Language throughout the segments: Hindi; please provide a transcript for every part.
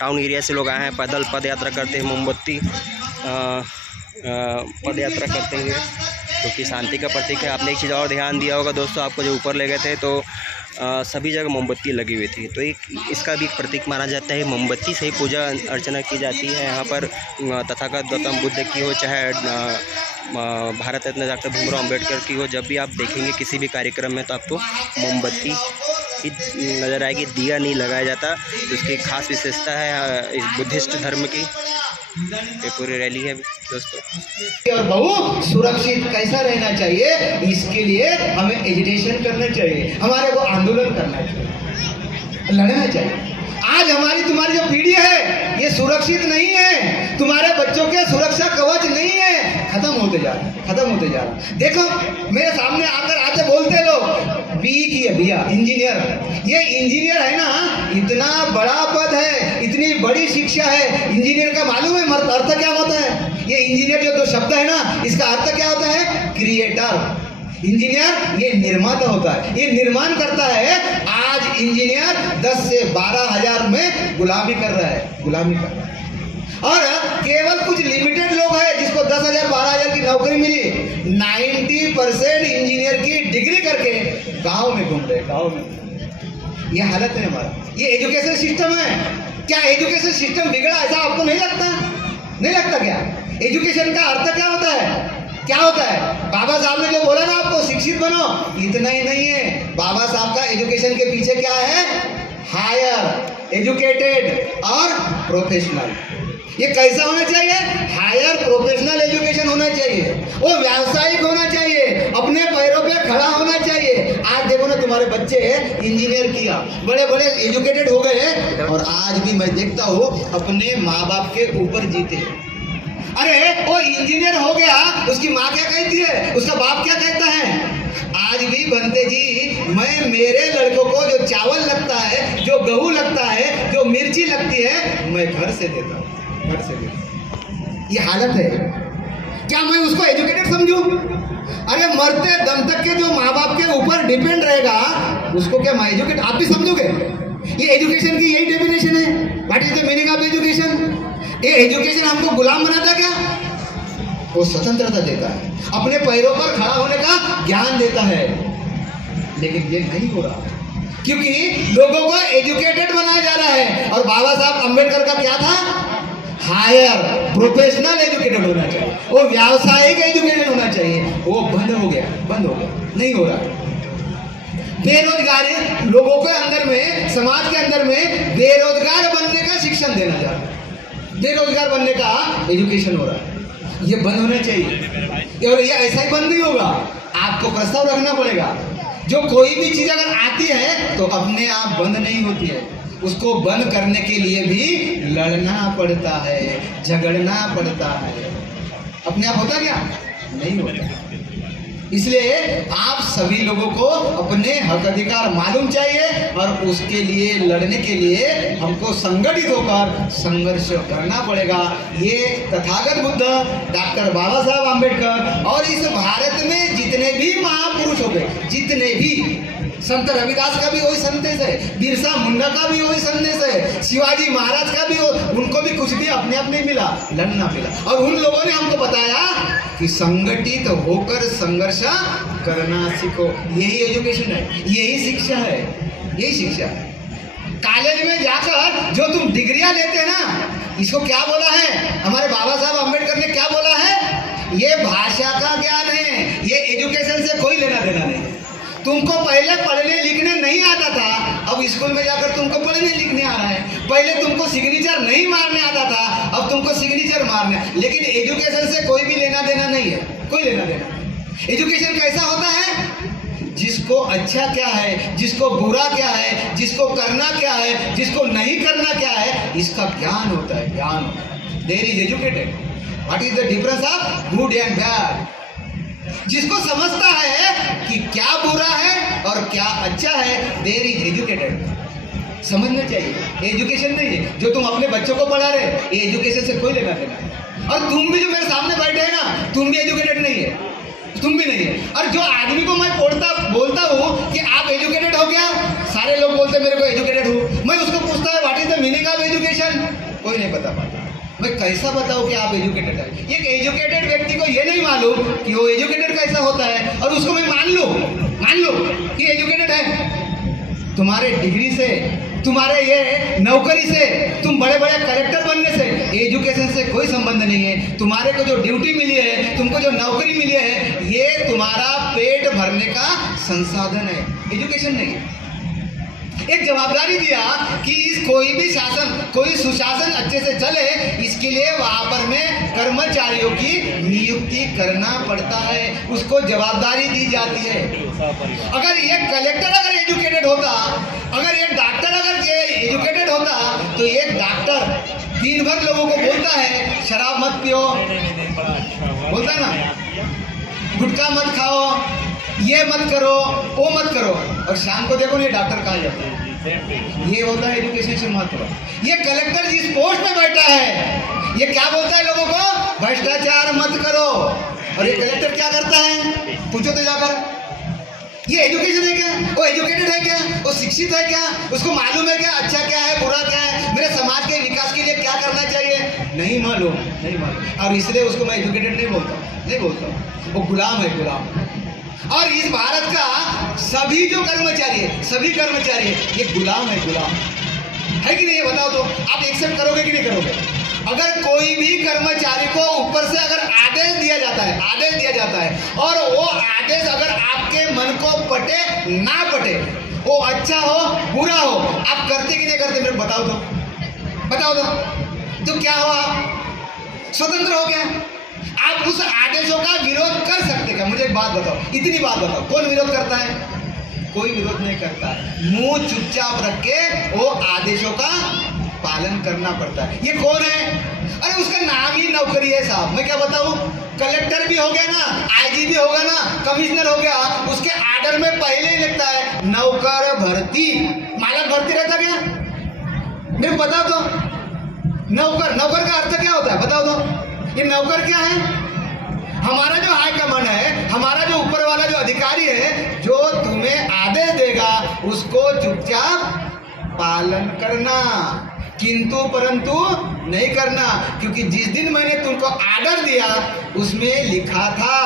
टाउन एरिया से लोग आए हैं, पैदल पद यात्रा करते हैं, मोमबत्ती पद यात्रा करते हुए, क्योंकि शांति का प्रतीक है। आपने एक चीज़ और ध्यान दिया होगा दोस्तों, आपको जो ऊपर ले गए थे तो सभी जगह मोमबत्ती लगी हुई थी, तो इसका भी प्रतीक माना जाता है। मोमबत्ती से ही पूजा अर्चना की जाती है यहाँ पर। तथागत गौतम बुद्ध की हो, चाहे भारत रत्न डॉक्टर भीमराव अम्बेडकर की हो, जब भी आप देखेंगे किसी भी कार्यक्रम में तो आपको मोमबत्ती ही नज़र आएगी, दिया नहीं लगाया जाता। तो इसकी खास विशेषता है इस बुद्धिस्ट धर्म की। ये पूरी रैली है दोस्तों। और बहू सुरक्षित कैसा रहना चाहिए, इसके लिए हमें एजुटेशन करना चाहिए, हमारे को आंदोलन करना चाहिए, लड़ना चाहिए। आज हमारी तुम्हारी जो पीढ़ी है ये सुरक्षित नहीं है, तुम्हारे बच्चों के सुरक्षा कवच नहीं है, खत्म होते जा रहा। देखो मेरे सामने आकर आते बोलते लोग बीई की है भैया, इंजीनियर। ये इंजीनियर है ना, इतना बड़ा पद है, इतनी बड़ी शिक्षा है। इंजीनियर का मालूम है अर्थ क्या होता है? ये इंजीनियर जो दो शब्द है ना, इसका अर्थ क्या होता है? क्रिएटर। इंजीनियर ये निर्माता होता है, ये निर्माण करता है। आज इंजीनियर 10 से 12 हजार में गुलामी कर रहा है, और केवल कुछ लिमिटेड लोग हैं जिसको 10,000 12,000 की नौकरी मिली। 90% इंजीनियर की डिग्री करके गांव में घूम रहे, गांव में। ये हालत है हमारा, ये एजुकेशन सिस्टम है। क्या एजुकेशन सिस्टम बिगड़ा ऐसा आपको नहीं लगता क्या? एजुकेशन का अर्थ क्या होता है? बाबा साहब ने जो बोला ना आपको शिक्षित बनो, इतना ही नहीं है। बाबा साहब का एजुकेशन के पीछे क्या है? हायर, एजुकेटेड और प्रोफेशनल। ये कैसा होना चाहिए? हायर प्रोफेशनल एजुकेशन होना चाहिए, वो व्यावसायिक होना चाहिए, अपने पैरों पे खड़ा होना चाहिए। आज देखो ना तुम्हारे बच्चे इंजीनियर किया, बड़े बड़े एजुकेटेड हो गए, और आज भी मैं देखता हूँ अपने माँ बाप के ऊपर जीते। अरे वो इंजीनियर हो गया, उसकी माँ क्या कहती है, उसका बाप क्या कहता है? आज भी बनते जी, मैं मेरे लड़कों को जो चावल लगता है, जो गेहूं लगता है, जो मिर्ची लगती है, मैं घर से देता हूँ। ये हालत है। क्या मैं उसको एजुकेटेड समझूं? अरे मरते दम तक के जो माँ बाप के ऊपर डिपेंड रहेगा, उसको क्या मैं एजुकेट? आप भी समझोगे? ये एजुकेशन की यही डेफिनेशन है। What is the meaning of education? ये एजुकेशन हमको गुलाम बनाता क्या? वो स्वतंत्रता देता है, अपने पैरों पर खड़ा होने का ज्ञान देता है। लेकिन ये नहीं हो रहा, क्योंकि लोगों को एजुकेटेड बनाया जा रहा है। और बाबा साहब अम्बेडकर का क्या था? हायर प्रोफेशनल एजुकेटेड होना चाहिए, वो व्यावसायिक एजुकेटेड होना चाहिए। वो बंद हो गया, नहीं हो रहा। बेरोजगारी लोगों के अंदर में, समाज के अंदर में बेरोजगार बनने का शिक्षण देना जा रहा है, बेरोजगार बनने का एजुकेशन हो रहा है। ये बंद होना चाहिए, और ये ऐसा ही बंद नहीं होगा, आपको प्रस्ताव रखना पड़ेगा। जो कोई भी चीज अगर आती है तो अपने आप बंद नहीं होती है, उसको बंद करने के लिए भी लड़ना पड़ता है, झगड़ना पड़ता है। अपने आप होता क्या? नहीं होता। इसलिए आप सभी लोगों को अपने हक अधिकार मालूम चाहिए, और उसके लिए लड़ने के लिए हमको संगठित होकर संघर्ष करना पड़ेगा। ये तथागत बुद्ध, डॉक्टर बाबा साहब आम्बेडकर, और इस भारत में जितने भी महापुरुष हो गए, जितने भी, संत रविदास का भी वही संदेश है, बिरसा मुंडा का भी वही संदेश है, शिवाजी महाराज का भी, उनको भी कुछ भी अपने आप नहीं मिला, लड़ना मिला। और उन लोगों ने हमको बताया कि संगठित होकर संघर्ष करना सीखो। यही एजुकेशन है, यही शिक्षा है, यही शिक्षा है। कॉलेज में जाकर जो तुम डिग्रियां लेते हैं ना, इसको क्या बोला है हमारे बाबा साहब अम्बेडकर ने? क्या बोला है? ये भाषा का ज्ञान है, ये एजुकेशन से कोई लेना देना नहीं। तुमको पहले पढ़ने लिखने नहीं आता था, अब स्कूल में जाकर तुमको पढ़ने लिखने आ रहा है। पहले तुमको सिग्नेचर नहीं मारने आता था, अब तुमको सिग्नेचर मारने। लेकिन एजुकेशन से कोई भी लेना देना नहीं है, कोई लेना देना। एजुकेशन कैसा होता है? जिसको अच्छा क्या है, जिसको बुरा क्या है, जिसको करना क्या है, जिसको नहीं करना क्या है, इसका ज्ञान होता है, ज्ञान होता है। There is educated. What is the difference of good and bad? जिसको समझता है कि क्या बुरा है और क्या अच्छा है, देयर इज एजुकेटेड। समझना चाहिए, एजुकेशन नहीं है जो तुम अपने बच्चों को पढ़ा रहे, ये एजुकेशन से कोई लेना देना। और तुम भी जो मेरे सामने बैठे हैं ना, तुम भी एजुकेटेड नहीं है, तुम भी नहीं है। और जो आदमी को मैं बोलता हूँ कि आप एजुकेटेड हो क्या, सारे लोग बोलते मेरे को एजुकेटेड हूँ। मैं उसको पूछता है what is the meaning of education, कोई नहीं बता पाता। मैं कैसा बताऊँ कि आप एजुकेटेड है। एक एजुकेटेड व्यक्ति को ये नहीं मालूम कि वो एजुकेटेड कैसा होता है, और उसको मैं मान लूँ कि एजुकेटेड है। तुम्हारे डिग्री से, तुम्हारे ये नौकरी से, तुम बड़े बड़े कलेक्टर बनने से एजुकेशन से कोई संबंध नहीं है। तुम्हारे को जो ड्यूटी मिली है, तुमको जो नौकरी मिली है, ये तुम्हारा पेट भरने का संसाधन है, एजुकेशन नहीं है। एक जवाबदारी दिया कि कोई भी शासन, कोई सुशासन अच्छे से चले, इसके लिए वहां पर में कर्मचारियों की नियुक्ति करना पड़ता है, उसको जवाबदारी दी जाती है। अगर ये कलेक्टर अगर एजुकेटेड होता, अगर एक डॉक्टर अगर ये एजुकेटेड होता, तो एक डॉक्टर दिन भर लोगों को बोलता है शराब मत पियो, बोलता है ना, गुटखा मत खाओ, ये मत करो, वो मत करो, और शाम को देखो ये डॉक्टर कहाँ जाता है। ये होता है एजुकेशन से महत्व। ये कलेक्टर जिस पोस्ट पे बैठा है, ये क्या बोलता है लोगों को, भ्रष्टाचार मत करो, और ये कलेक्टर क्या करता है, पूछो तो जाकर, ये एजुकेशन है क्या, वो एजुकेटेड है क्या, वो शिक्षित है क्या, उसको मालूम है क्या अच्छा क्या है बुरा क्या है, मेरे समाज के विकास के लिए क्या करना चाहिए, नहीं मालूम। और इसलिए उसको मैं एजुकेटेड नहीं बोलता, वो गुलाम है, गुलाम। और इस भारत का सभी जो कर्मचारी है, सभी कर्मचारी ये गुलाम है, गुलाम है कि नहीं, ये बताओ तो आप एक्सेप्ट करोगे कि नहीं करोगे। अगर कोई भी कर्मचारी को ऊपर से अगर आदेश दिया जाता है और वो आदेश अगर आपके मन को पटे ना पटे, वो अच्छा हो बुरा हो, आप करते कि नहीं करते, मेरे को बताओ तो क्या हो, आप स्वतंत्र हो गया, आप उस आदेशों का विरोध कर सकते क्या, मुझे एक बात बताओ, इतनी बात बताओ, कौन विरोध करता है, कोई विरोध नहीं करता है, मुंह चुपचाप रख के वो आदेशों का पालन करना पड़ता है। ये कौन है, अरे उसका नाम ही नौकरी है साहब, मैं क्या बताऊं, कलेक्टर भी हो गया ना, आईजी भी होगा ना, कमिश्नर हो गया, उसके आर्डर में पहले ही लिखता है नौकर भर्ती, मालक भर्ती रहता क्या, मेरे को बताओ तो, नौकर का अर्थ क्या होता है बताओ तो, ये नौकर क्या है, हमारा जो हाई कमांड है, हमारा जो ऊपर वाला जो अधिकारी है, जो तुम्हें आदेश देगा उसको चुपचाप पालन करना, किंतु परंतु नहीं करना, क्योंकि जिस दिन मैंने तुमको आर्डर दिया उसमें लिखा था,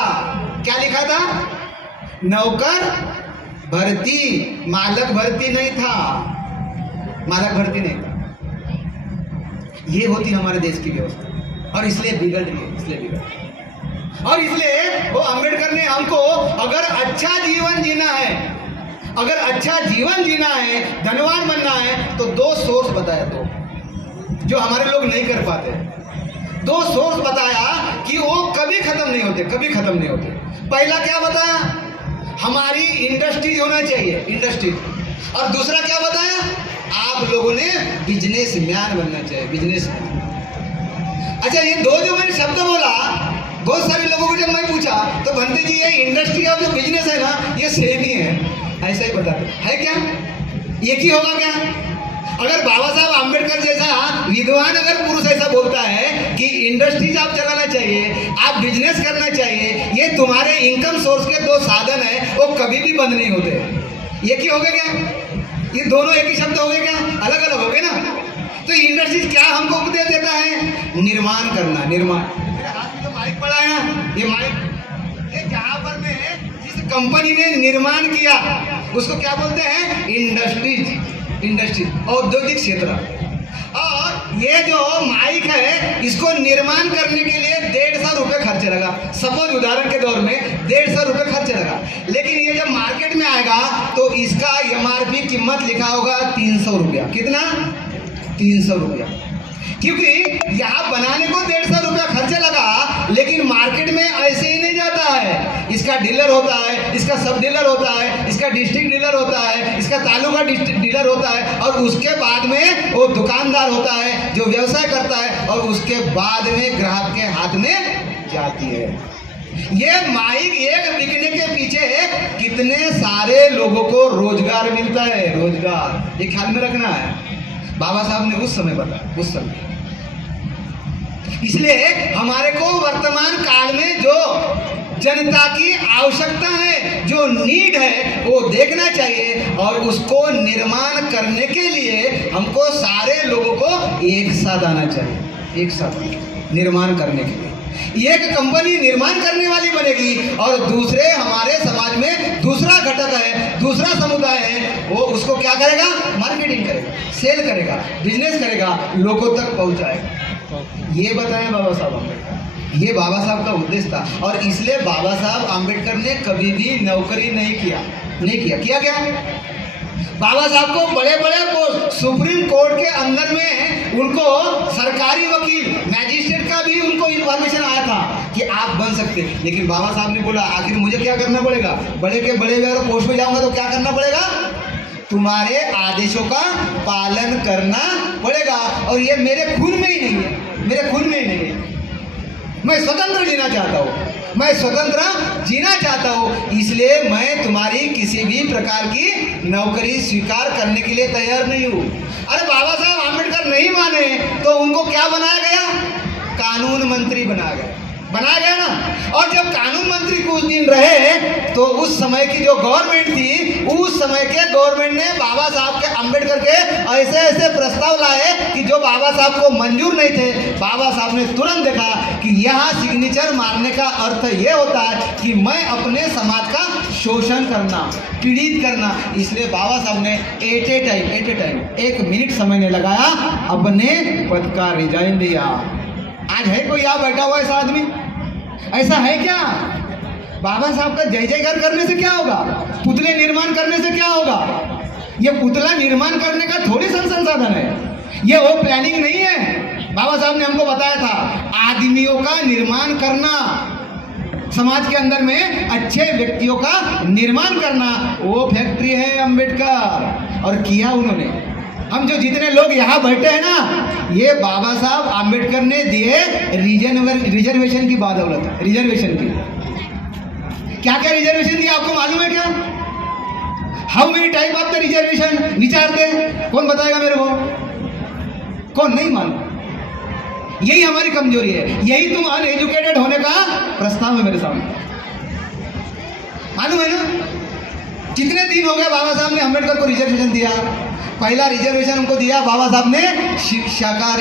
क्या लिखा था, नौकर भर्ती, मालक भर्ती नहीं था, ये होती हमारे देश की व्यवस्था, और इसलिए बिगड़ रही है, और इसलिए वो अंबेडकर ने हमको अगर अच्छा जीवन जीना है, धनवान बनना है, तो 2 सोर्स बताया, जो हमारे लोग नहीं कर पाते, 2 सोर्स बताया कि वो कभी खत्म नहीं होते। पहला क्या बताया, हमारी इंडस्ट्रीज होना चाहिए, इंडस्ट्रीज, और दूसरा क्या बताया, आप लोगों ने बिजनेसमैन बनना चाहिए, बिजनेसमैन। अच्छा, ये 2 जो मैंने शब्द बोला, बहुत सारे लोगों को जब मैं पूछा तो भंते जी ये इंडस्ट्री और जो बिजनेस है ना, ये सेम ही है, ऐसा ही बताते है क्या, एक ही होगा क्या। अगर बाबा साहब आम्बेडकर जैसा विद्वान अगर पुरुष ऐसा बोलता है कि इंडस्ट्रीज आप चलाना चाहिए, आप बिजनेस करना चाहिए, ये तुम्हारे इनकम सोर्स के 2 साधन है, वो कभी भी बंद नहीं होते, एक ही हो गए क्या, ये दोनों एक ही शब्द हो गए क्या, अलग अलग हो गए ना। तो इंडस्ट्रीज क्या हमको उपदेश देता है, निर्माण करना, निर्माण। मेरे हाथ में जो माइक पड़ा है ना, ये माइक, ये जहाँ पर में जिस कंपनी ने निर्माण किया उसको क्या बोलते हैं, इंडस्ट्रीज, औद्योगिक क्षेत्र। और ये जो माइक है, इसको निर्माण करने के लिए 150 रुपये खर्च लगा, सपोज उदाहरण के दौर में 150 रुपये खर्च लगा, लेकिन ये जब मार्केट में आएगा तो इसका MRP कीमत लिखा होगा 300 रुपया, कितना, 300 रुपया, क्योंकि यहाँ बनाने को 150 रुपया खर्चा लगा, लेकिन मार्केट में ऐसे ही नहीं जाता है, इसका डीलर होता है, इसका सब डीलर होता है, इसका डिस्ट्रिक्ट डीलर होता है, इसका तालुका डीलर होता है, और उसके बाद में वो दुकानदार होता है जो व्यवसाय करता है, और उसके बाद में ग्राहक के हाथ में जाती है। ये माइक एक बिकने के पीछे कितने सारे लोगों को रोजगार मिलता है, रोजगार, ये ख्याल में रखना है, बाबा साहब ने उस समय बताया, उस समय। इसलिए हमारे को वर्तमान काल में जो जनता की आवश्यकता है, जो नीड है वो देखना चाहिए और उसको निर्माण करने के लिए हमको सारे लोगों को एक साथ आना चाहिए, एक साथ निर्माण करने के लिए। एक कंपनी निर्माण करने वाली बनेगी और दूसरे हमारे समाज में दूसरा घटक है, दूसरा समुदाय है, वो उसको क्या करेगा, मार्केटिंग करेगा, सेल करेगा, बिजनेस करेगा, लोगों तक पहुंचाएगा। ये बताया बाबा साहब अम्बेडकर, ये बाबा साहब का उद्देश्य था। और इसलिए बाबा साहब अम्बेडकर ने कभी भी नौकरी नहीं किया क्या बाबा साहब को बड़े बड़े पोस्ट, सुप्रीम कोर्ट के अंदर में उनको सरकारी वकील, मैजिस्ट्रेट का भी उनको इन्फॉर्मेशन आया था कि आप बन सकते, लेकिन बाबा साहब ने बोला आखिर मुझे क्या करना पड़ेगा, बड़े के बड़े अगर पोस्ट पे जाऊंगा तो क्या करना पड़ेगा, तुम्हारे आदेशों का पालन करना पड़ेगा। और ये मेरे खून में ही नहीं है, मेरे खून में ही नहीं है। मैं स्वतंत्र जीना चाहता हूँ, मैं स्वतंत्र जीना चाहता हूँ, इसलिए मैं तुम्हारी किसी भी प्रकार की नौकरी स्वीकार करने के लिए तैयार नहीं हूँ। अरे बाबा साहब अम्बेडकर नहीं माने तो उनको क्या बनाया गया, कानून मंत्री बनाया गया ना। और जब कानून मंत्री कुछ दिन रहे तो उस समय की जो गवर्नमेंट थी, उस समय के गवर्नमेंट ने बाबा साहब के अम्बेडकर के ऐसे ऐसे प्रस्ताव लाए कि जो बाबा साहब को मंजूर नहीं थे। बाबा साहब ने तुरंत देखा कि यहाँ सिग्नेचर मारने का अर्थ ये होता है कि मैं अपने समाज का शोषण करना, पीड़ित करना, इसलिए बाबा साहब ने एट ए टाइम 1 मिनट समय नहीं लगाया, अपने पद का रिजाइन दिया। आज है कोई यहाँ बैठा हुआ ऐसा आदमी, ऐसा है क्या? बाबा साहब का जय जयकार करने से क्या होगा, पुतले निर्माण करने से क्या होगा? ये पुतला निर्माण करने का थोड़ी संसाधन है, ये वो प्लानिंग नहीं है। बाबा साहब ने हमको बताया था आदमियों का निर्माण करना, समाज के अंदर में अच्छे व्यक्तियों का निर्माण करना, वो फैक्ट्री है अम्बेडकर, और किया उन्होंने। हम जो जितने लोग यहाँ बैठे हैं ना, ये बाबा साहब अम्बेडकर ने दिए रिजर्वेशन की बदौलत है। रिजर्वेशन की क्या क्या रिजर्वेशन दिया आपको मालूम है क्या? How many type of the reservation विचारते, कौन बताएगा मेरे को? कौन नहीं मालूम? यही हमारी कमजोरी है, यही तुम अनएजुकेटेड होने का प्रस्ताव है मेरे सामने। मालूम है ना कितने दिन हो गए बाबा साहब ने अम्बेडकर को रिजर्वेशन दिया? पहला रिजर्वेशन हमको दिया बाबा साहब ने शिक्षा का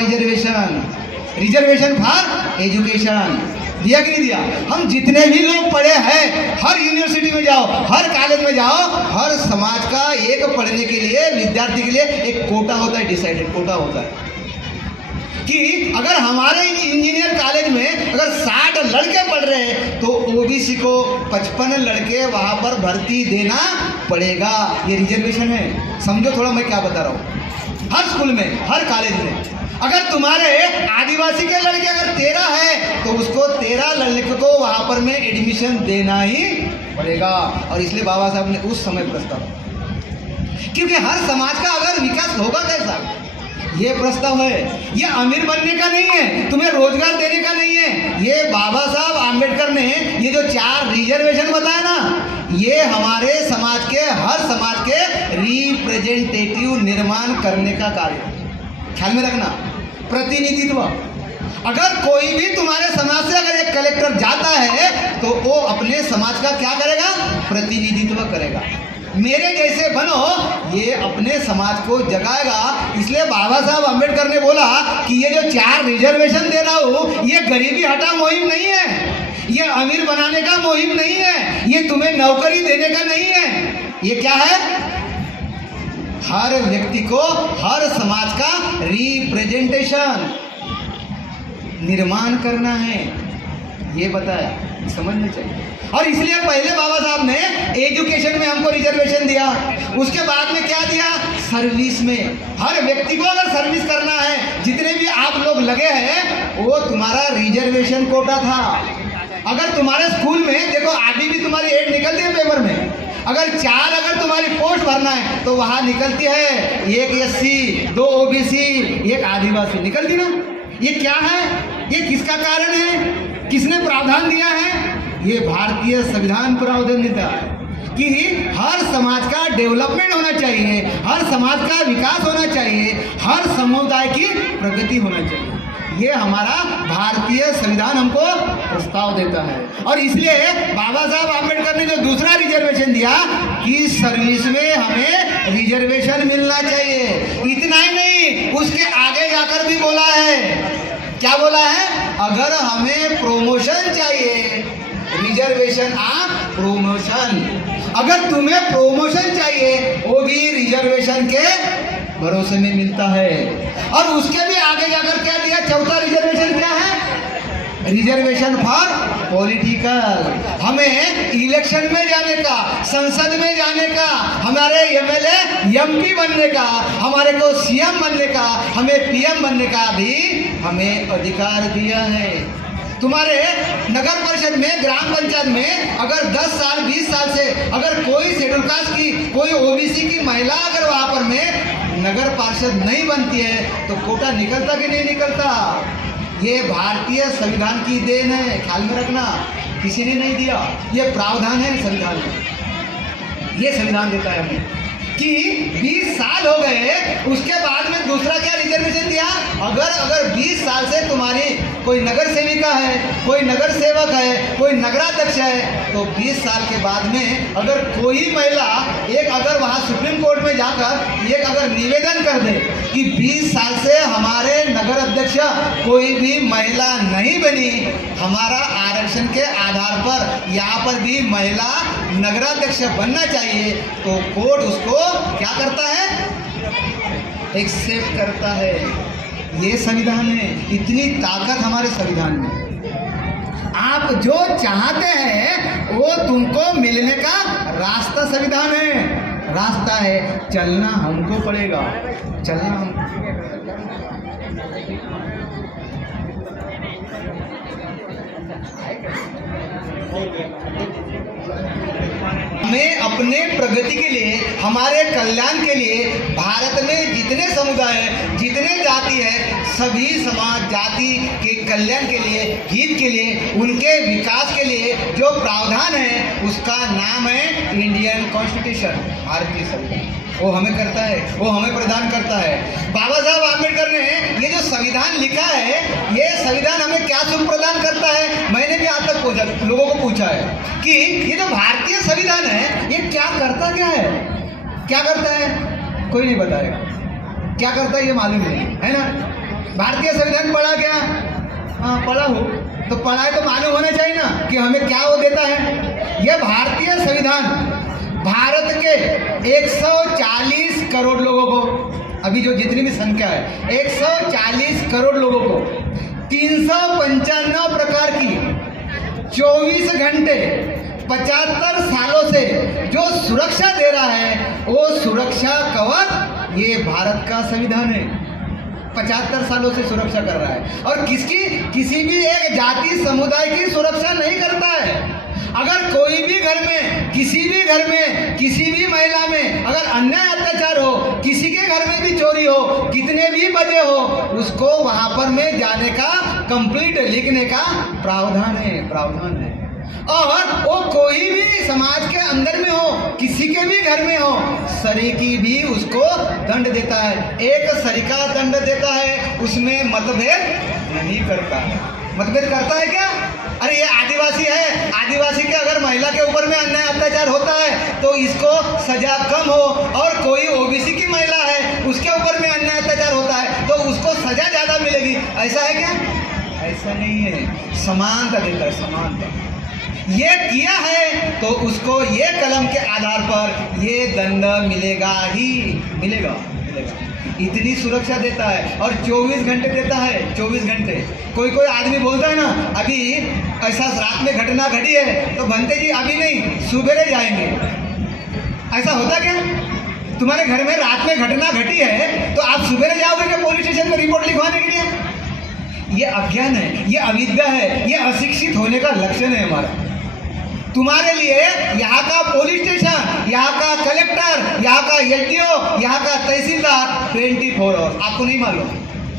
रिजर्वेशन फॉर एजुकेशन, दिया कि नहीं दिया? हम जितने भी लोग पढ़े हैं, हर यूनिवर्सिटी में जाओ, हर कॉलेज में जाओ, हर समाज का एक पढ़ने के लिए, विद्यार्थी के लिए एक कोटा होता है, डिसाइडेड कोटा होता है कि अगर हमारे इंजीनियर कॉलेज में अगर 60 लड़के पढ़ रहे हैं तो ओबीसी को 55 लड़के वहां पर भर्ती देना पड़ेगा। ये रिजर्वेशन है, समझो थोड़ा मैं क्या बता रहा हूँ। हर स्कूल में, हर कॉलेज में अगर तुम्हारे आदिवासी के लड़के अगर 13 है तो उसको 13 लड़के को वहां पर में एडमिशन देना ही पड़ेगा। और इसलिए बाबा साहब ने उस समय प्रस्ताव, क्योंकि हर समाज का अगर विकास होगा कैसा, ये प्रस्ताव है। ये अमीर बनने का नहीं है, तुम्हें रोजगार देने का नहीं है। ये बाबा साहब आम्बेडकर ने ये जो 4 रिजर्वेशन बताया ना, ये हमारे समाज के, हर समाज के रिप्रेजेंटेटिव निर्माण करने का कार्य। ख्याल में रखना, प्रतिनिधित्व। अगर कोई भी तुम्हारे समाज से अगर एक कलेक्टर जाता है तो वो अपने समाज का क्या करेगा, प्रतिनिधित्व करेगा। मेरे जैसे बनो, ये अपने समाज को जगाएगा। इसलिए बाबा साहब अम्बेडकर ने बोला कि ये जो 4 रिजर्वेशन दे रहा हूँ, ये गरीबी हटा मुहिम नहीं है, ये अमीर बनाने का मुहिम नहीं है, ये तुम्हें नौकरी देने का नहीं है। ये क्या है, हर व्यक्ति को, हर समाज का रिप्रेजेंटेशन निर्माण करना है, ये बताया, समझना चाहिए। और इसलिए पहले बाबा साहब ने एजुकेशन में हमको रिजर्वेशन दिया, उसके बाद में क्या दिया, सर्विस में। हर व्यक्ति को अगर सर्विस करना है, जितने भी आप लोग लगे हैं, वो तुम्हारा रिजर्वेशन कोटा था। अगर तुम्हारे स्कूल में देखो, अभी भी तुम्हारी एड निकलती है पेपर में, अगर 4 अगर तुम्हारी पोस्ट भरना है तो वहाँ निकलती है 1 SC, 2 OBC, 1 आदिवासी, निकलती ना। ये क्या है, ये किसका कारण है, किसने प्रावधान दिया है? ये भारतीय संविधान प्रावधान देता है कि हर समाज का डेवलपमेंट होना चाहिए, हर समाज का विकास होना चाहिए, हर समुदाय की प्रगति होना चाहिए। ये हमारा भारतीय संविधान हमको प्रस्ताव देता है। और इसलिए बाबा साहब आम्बेडकर ने जो दूसरा रिजर्वेशन दिया कि सर्विस में हमें रिजर्वेशन मिलना चाहिए, इतना ही नहीं उसके आगे जाकर भी बोला है, क्या बोला है, अगर हमें प्रमोशन चाहिए, रिजर्वेशन प्रमोशन, अगर तुम्हें प्रमोशन चाहिए वो भी रिजर्वेशन के भरोसे में मिलता है। और उसके भी आगे जाकर क्या दिया, चौथा रिजर्वेशन क्या है, रिजर्वेशन फॉर पॉलिटिकल, हमें इलेक्शन में जाने का, संसद में जाने का, हमारे एमएलए एमपी बनने का, हमारे को सीएम बनने का, हमें पीएम बनने का भी हमें अधिकार दिया है। तुम्हारे नगर परिषद में, ग्राम पंचायत में अगर 10 साल 20 साल से अगर कोई शेड्यूल कास्ट की, कोई ओबीसी की महिला अगर वहाँ पर में नगर पार्षद नहीं बनती है तो कोटा निकलता कि नहीं निकलता? ये भारतीय संविधान की देन है, ख्याल में रखना, किसी ने नहीं दिया, ये प्रावधान है संविधान में। ये संविधान देता है हमें कि 20 साल हो गए, उसके बाद में दूसरा क्या रिजर्वेशन दिया, अगर 20 साल से तुम्हारी कोई नगर सेविका है, कोई नगर सेवक है, कोई नगराध्यक्ष है, तो 20 साल के बाद में अगर कोई महिला एक अगर वहाँ सुप्रीम कोर्ट में जाकर एक अगर निवेदन कर दे कि 20 साल से हमारे नगर अध्यक्ष कोई भी महिला नहीं बनी, हमारा आरक्षण के आधार पर यहाँ पर भी महिला नगराध्यक्ष बनना चाहिए, तो कोर्ट उसको क्या करता है, एक्सेप्ट करता है। ये संविधान है, इतनी ताकत हमारे संविधान में। आप जो चाहते हैं वो तुमको मिलने का रास्ता संविधान है, रास्ता है, चलना हमको पड़ेगा, चलना हम हमें अपने प्रगति के लिए, हमारे कल्याण के लिए, भारत में जितने समुदाय हैं, जितने जाति है, सभी समाज जाति के कल्याण के लिए, हित के लिए, उनके विकास के लिए जो प्रावधान है उसका नाम है इंडियन कॉन्स्टिट्यूशन, भारतीय संविधान। वो हमें करता है, वो हमें प्रदान करता है। बाबा साहब आम्बेडकर ने ये जो संविधान लिखा है, ये संविधान हमें क्या सुख प्रदान करता है, मैंने भी आज तक लोगों को पूछा है कि ये जो भारतीय संविधान है ये क्या करता, क्या है, क्या करता है, कोई नहीं बताएगा, क्या करता है ये मालूम नहीं है ना। भारतीय संविधान पढ़ा क्या, हाँ पढ़ा हो तो पढ़ा है तो मालूम होना चाहिए ना कि हमें क्या वो देता है। यह भारतीय संविधान भारत के 140 करोड़ लोगों को, अभी जो जितनी भी संख्या है 140 करोड़ लोगों को 395 प्रकार की 24 घंटे 75 सालों से जो सुरक्षा दे रहा है, वो सुरक्षा कवच ये भारत का संविधान है। 75 सालों से सुरक्षा कर रहा है और किसी भी एक जाति समुदाय की सुरक्षा नहीं करता है। अगर कोई भी घर में, किसी भी घर में, किसी भी महिला में अगर अन्याय अत्याचार हो, किसी के घर में भी चोरी हो, कितने भी बजे हो, उसको वहां पर में जाने का, कंप्लीट लिखने का प्रावधान है, प्रावधान है। और वो कोई भी समाज के अंदर में हो, किसी के भी घर में हो, सरीकी भी उसको दंड देता है, एक सरीका दंड देता है, उसमें मतभेद नहीं करता है। मतभेद करता है क्या? अरे ये आदिवासी है, आदिवासी के अगर महिला के ऊपर में अन्याय अत्याचार होता है तो इसको सजा कम हो, और कोई ओबीसी की महिला है उसके ऊपर में अन्याय अत्याचार होता है तो उसको सजा ज्यादा मिलेगी, ऐसा है क्या? ऐसा नहीं है, समानता देता है, समानता। ये किया है तो उसको ये कलम के आधार पर ये दंड मिलेगा ही मिलेगा, मिलेगा। इतनी सुरक्षा देता है और 24 घंटे देता है, 24 घंटे। कोई आदमी बोलता है ना, अभी ऐसा रात में घटना घटी है तो बनते जी अभी नहीं, सुबह जाएंगे, ऐसा होता क्या? तुम्हारे घर में रात में घटना घटी है तो आप सुबह जाओगे क्या पुलिस स्टेशन में रिपोर्ट लिखवाने के लिए? ये अज्ञान है, ये अविद्या है, ये अशिक्षित होने का लक्षण है हमारा। तुम्हारे लिए यहाँ का पुलिस स्टेशन, यहाँ का कलेक्टर, यहाँ का एसडीओ, यहाँ का तहसीलदार 24 आवर, आपको नहीं मालूम,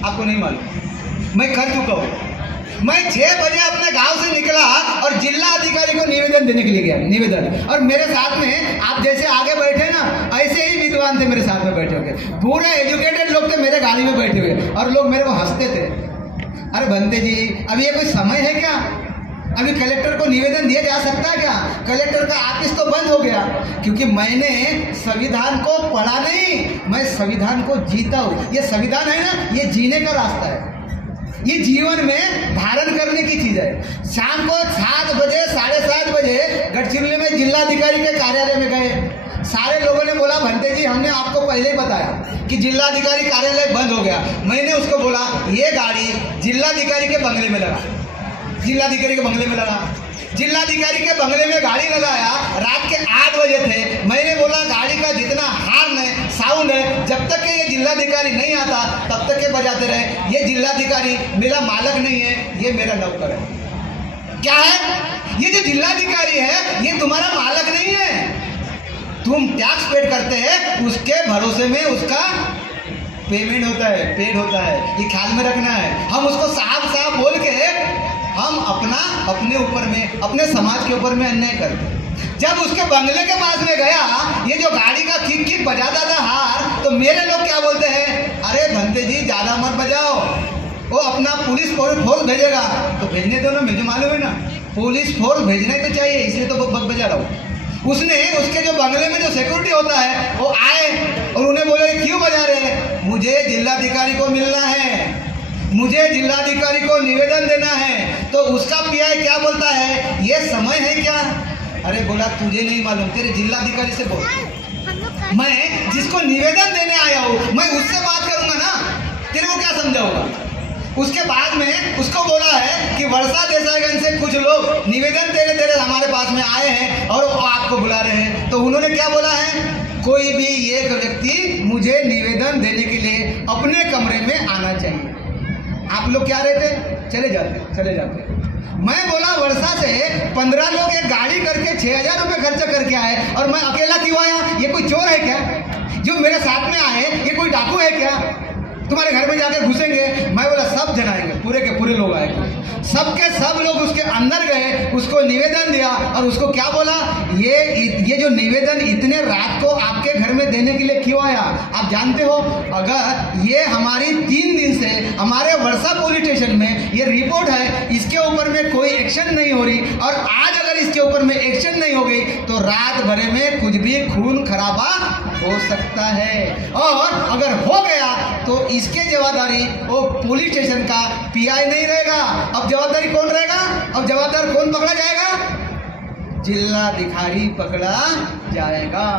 आपको नहीं मालूम। मैं कर चुका हूँ। मैं 6 बजे अपने गांव से निकला और जिला अधिकारी को निवेदन देने के लिए गया, निवेदन। और मेरे साथ में आप जैसे आगे बैठे ना, ऐसे ही विद्वान थे मेरे साथ में बैठे हुए, पूरे एजुकेटेड लोग थे मेरे गाड़ी में बैठे हुए, और लोग मेरे को हंसते थे। अरे बनते जी, अब ये कोई समय है क्या? अभी कलेक्टर को निवेदन दिया जा सकता है क्या? कलेक्टर का ऑफिस तो बंद हो गया, क्योंकि मैंने संविधान को पढ़ा नहीं, मैं संविधान को जीता हूँ। ये संविधान है ना, ये जीने का रास्ता है, ये जीवन में धारण करने की चीज़ है। शाम को 7 बजे 7:30 बजे गढ़चिरौली में जिलाधिकारी के कार्यालय में गए। सारे लोगों ने बोला भंते जी हमने आपको पहले ही बताया कि जिलाधिकारी कार्यालय बंद हो गया। मैंने उसको बोला ये गाड़ी जिलाधिकारी के बंगले में लगा, जिलाधिकारी के बंगले में लगा। जिलाधिकारी के बंगले में गाड़ी लगाया, रात के 8 बजे थे। मैंने बोला गाड़ी का जितना हॉर्न है, साउंड है, जब तक कि ये जिलाधिकारी नहीं आता तब तक के बजाते रहे। ये जिलाधिकारी मेरा मालक नहीं है, ये मेरा नौकर है। क्या है? ये जो जिलाधिकारी है ये तुम्हारा मालक नहीं है। तुम टैक्स पेड करते हैं, उसके भरोसे में उसका पेमेंट होता है, पेड होता है, ये ख्याल में रखना है। हम उसको साफ साफ बोल के हम अपने ऊपर में, अपने समाज के ऊपर में अन्याय करते हैं। जब उसके बंगले के पास में गया, ये जो गाड़ी का किक किक बजाता था हार, तो मेरे लोग क्या बोलते हैं, अरे भंते जी ज़्यादा मत बजाओ, वो अपना पुलिस फोर्स भेजेगा। तो भेजने दो ना, मुझे मालूम है ना, पुलिस फोर्स भेजना ही तो चाहिए, इसलिए तो बजा रहा हूँ। उसने उसके जो बंगले में जो सिक्योरिटी होता है वो आए और उन्हें बोले क्यों बजा रहे हैं? मुझे जिलाधिकारी को मिलना है, मुझे जिलाधिकारी को निवेदन देना है। तो उसका पीआई क्या बोलता है, ये समय है क्या? अरे बोला तुझे नहीं मालूम, तेरे जिलाधिकारी से बोल, मैं जिसको निवेदन देने आया हूँ मैं उससे बात करूंगा ना, तेरे को क्या समझाऊंगा? उसके बाद में उसको बोला है कि वर्षा देसाईगंज से कुछ लोग निवेदन तेरे हमारे पास में आए हैं और वो आपको बुला रहे हैं। तो उन्होंने क्या बोला है, कोई भी एक व्यक्ति मुझे निवेदन देने के लिए अपने कमरे में आना चाहिए। आप लोग क्या रहते, चले जाते। मैं बोला वर्षा से 15 लोग एक गाड़ी करके 6000 रुपये खर्चा करके आए और मैं अकेला क्यों आया? ये कोई चोर है क्या? जो मेरे साथ में आए ये कोई डाकू है क्या? तुम्हारे घर में जाके घुसेंगे? मैं बोला सब जन आएंगे, पूरे के पूरे लोग आएंगे। सबके सब लोग उसके अंदर गए, उसको निवेदन दिया और उसको क्या बोला, ये जो निवेदन इतने रात को आपके घर में देने के लिए क्यों आया? आप जानते हो, अगर ये हमारी 3 दिन से हमारे वर्षा पुलिस स्टेशन में ये रिपोर्ट है, इसके ऊपर में कोई एक्शन नहीं हो रही और आज अगर इसके ऊपर में एक्शन नहीं हो गई तो रात भर में कुछ भी खून खराबा हो सकता है। और अगर हो गया तो इसके जवाबदारी वो पुलिस स्टेशन का पीआई नहीं रहेगा। अब जवाबदारी कौन रहेगा? अब जवाबदार कौन पकड़ा जाएगा? जिलाधिकारी पकड़ा जाएगा।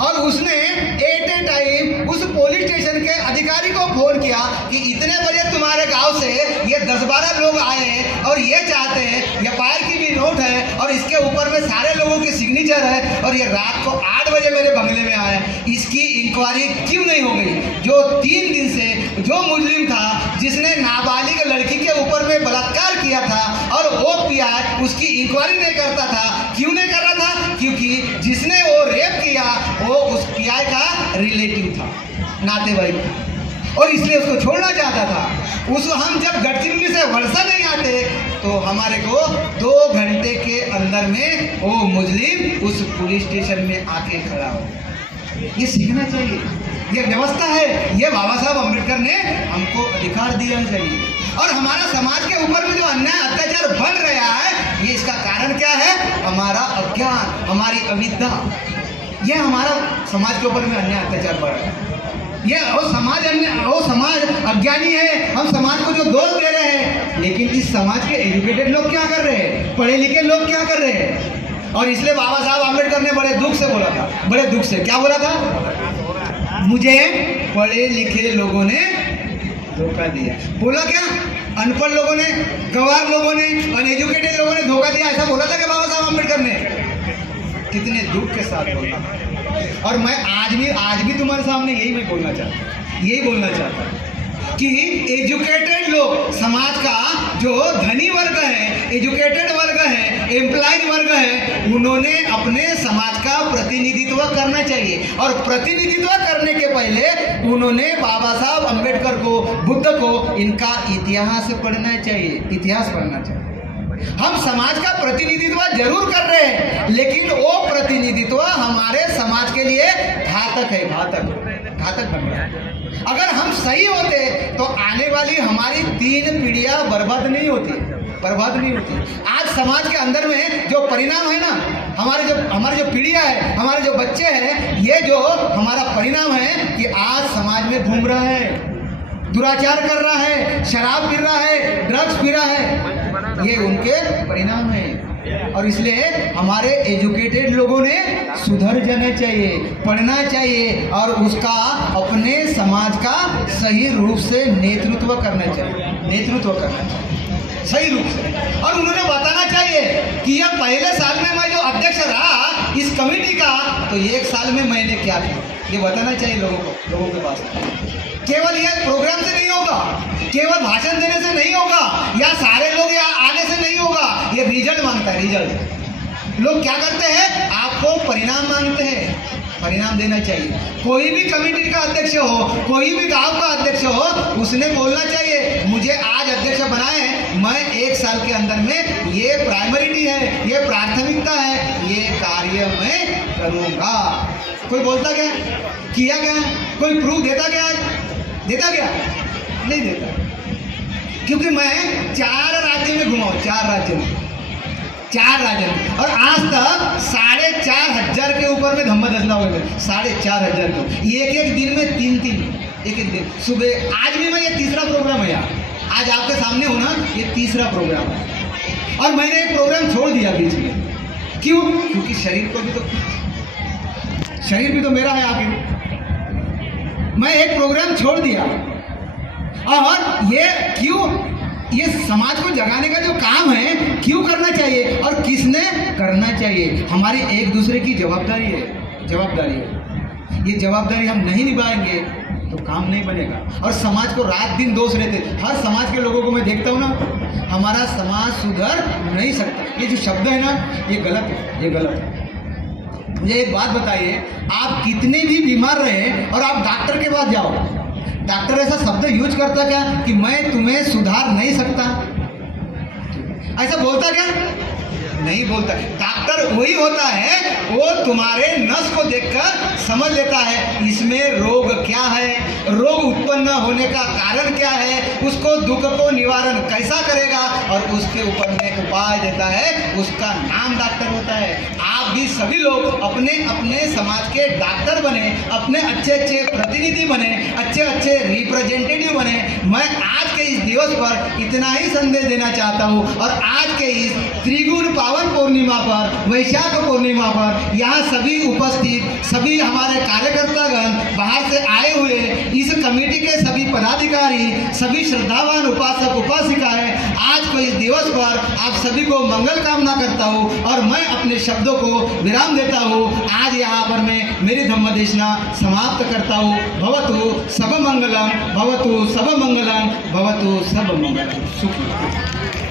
और उसने एट ए टाइम उस पुलिस स्टेशन के अधिकारी को फोन किया कि इतने बजे तुम्हारे गांव से ये 10-12 लोग आए हैं और ये चाहते हैं, एफआईआर की भी नोट है और इसके ऊपर में सारे लोगों की सिग्नेचर है और ये रात को 8 बजे मेरे बंगले में आए, इसकी इंक्वायरी क्यों नहीं हो गई? जो 3 दिन से जो मुजरिम था जिसने नाबालिग लड़की के ऊपर में बलात्कार किया था और वो पीआई उसकी इंक्वायरी नहीं करता था, क्यों नहीं कर रहा था? क्योंकि जिसने वो रेप किया वो उस पीआई का रिलेटिव था, नातेवाईक था और इसलिए उसको छोड़ना चाहता था। हम जब गढ़चिरौली से वर्षा नहीं आते तो हमारे को 2 घंटे के अंदर में वो मुजरिम उस पुलिस स्टेशन में आके खड़ा हो। ये सीखना चाहिए, ये व्यवस्था है, ये बाबा साहब अम्बेडकर ने हमको अधिकार दिया चाहिए। और हमारा समाज के ऊपर में जो अन्याय अत्याचार बढ़ रहा है, ये इसका कारण क्या है? हमारा अज्ञान, हमारी अविद्या, ये हमारा समाज के ऊपर में अन्याय अत्याचार बढ़ रहा है। ये वो समाज अज्ञानी है, हम समाज को जो दोष दे रहे हैं, लेकिन इस समाज के एजुकेटेड लोग क्या कर रहे हैं, पढ़े लिखे लोग क्या कर रहे हैं? और इसलिए बाबा साहब अम्बेडकर ने बड़े दुख से बोला था, बड़े दुख से क्या बोला था, मुझे पढ़े लिखे लोगों ने धोखा दिया। बोला क्या? अनपढ़ लोगों ने, गंवार लोगों ने, अनएजुकेटेड लोगों ने धोखा दिया, ऐसा बोला था कि बाबा साहब अम्बेडकर ने? कितने दुख के साथ बोला। और मैं आज भी तुम्हारे सामने यही बोलना चाहता हूँ कि एजुकेटेड लोग, समाज का जो धनी वर्ग है, एजुकेटेड वर्ग है, एम्प्लॉयज वर्ग है, उन्होंने अपने समाज का प्रतिनिधित्व करना चाहिए। और प्रतिनिधित्व करने के पहले उन्होंने बाबा साहब अम्बेडकर को, बुद्ध को, इनका इतिहास पढ़ना चाहिए, इतिहास पढ़ना चाहिए। हम समाज का प्रतिनिधित्व जरूर कर रहे हैं, लेकिन वो प्रतिनिधित्व हमारे समाज के लिए घातक है, घातक। घातक बन रहा है। अगर हम सही होते तो आने वाली हमारी 3 पीढ़ियां बर्बाद नहीं होती। आज समाज के अंदर में जो परिणाम है ना, हमारी जो पीढ़ियां है, हमारे जो बच्चे हैं, ये जो हमारा परिणाम है कि आज समाज में घूम रहा है, दुराचार कर रहा है, शराब पी रहा है, ड्रग्स पी रहा है, ये उनके परिणाम है। और इसलिए हमारे एजुकेटेड लोगों ने सुधर जाना चाहिए, पढ़ना चाहिए और उसका अपने समाज का सही रूप से नेतृत्व करना चाहिए सही रूप से। और उन्होंने बताना चाहिए कि यह पहले साल में मैं जो अध्यक्ष रहा इस कमेटी का, तो 1 साल में मैंने क्या किया, ये बताना चाहिए लोगों के पास। केवल यह प्रोग्राम से नहीं होगा, केवल भाषण देने से नहीं होगा, या सारे लोग यहाँ आने से नहीं होगा, ये रिजल्ट मांगता है। रिजल्ट लोग क्या करते हैं, आपको परिणाम मांगते हैं, परिणाम देना चाहिए। कोई भी कमेटी का अध्यक्ष हो, कोई भी गांव का अध्यक्ष हो, उसने बोलना चाहिए मुझे आज अध्यक्ष बनाए, मैं 1 साल के अंदर में ये प्राइमरिटी है, ये प्राथमिकता है, ये कार्य मैं करूँगा। कोई बोलता क्या, किया क्या, कोई प्रूफ देता क्या नहीं देता। क्योंकि मैं 4 राज्यों में घुमा हूँ, 4 राज्यों में, और आज तक 4,500 के ऊपर में धम्मा दसना हो गए, 4,500 को, एक दिन में 3 एक दिन सुबह। आज भी मैं ये 3रा प्रोग्राम है यार, आज आपके सामने हूँ ना, ये 3रा प्रोग्राम है। और मैंने एक प्रोग्राम छोड़ दिया बीच में, क्यों? क्योंकि शरीर भी तो मेरा है आगे। मैं एक प्रोग्राम छोड़ दिया, और ये क्यों, ये समाज को जगाने का जो काम है क्यों करना चाहिए और किसने करना चाहिए, हमारी एक दूसरे की जवाबदारी है। ये जवाबदारी हम नहीं निभाएंगे तो काम नहीं बनेगा। और समाज को रात दिन दोष रहते, हर समाज के लोगों को मैं देखता हूँ ना, हमारा समाज सुधर नहीं सकता। ये जो शब्द है ना, ये गलत है। मुझे एक बात बताइए, आप कितने भी बीमार रहे और आप डॉक्टर के पास जाओ, डॉक्टर ऐसा शब्द यूज करता क्या कि मैं तुम्हें सुधार नहीं सकता, ऐसा बोलता क्या? नहीं बोलता। डॉक्टर वही होता है, वो तुम्हारे नस को देखकर समझ लेता है इसमें रोग क्या है, रोग उत्पन्न होने का कारण क्या है, उसको दुख को निवारण कैसा करेगा, और उसके ऊपर में एक उपाय देता है, उसका नाम डॉक्टर होता है। आप भी सभी लोग अपने अपने समाज के डॉक्टर बने, अपने अच्छे प्रतिनिधि बने, अच्छे रिप्रेजेंटेटिव बने। मैं आज के इस दिवस पर इतना ही संदेश देना चाहता हूँ। और आज के इस त्रिगुण पावन पूर्णिमा पर, वैशाख पूर्णिमा पर, यहाँ सभी उपस्थित सभी हमारे कार्यकर्तागण, बाहर से आए हुए इस कमेटी के सभी पदाधिकारी, सभी श्रद्धावान उपासक उपासिकाएं, आज को इस दिवस पर आप सभी को मंगल कामना करता हूँ और मैं अपने शब्दों को विराम देता हूँ। आज यहाँ पर मैं मेरी धम्मदेशना समाप्त करता हूँ। भवतु सब मंगलम, भवतु सब मंगलम, भवतु सब मंगलम। सुखी।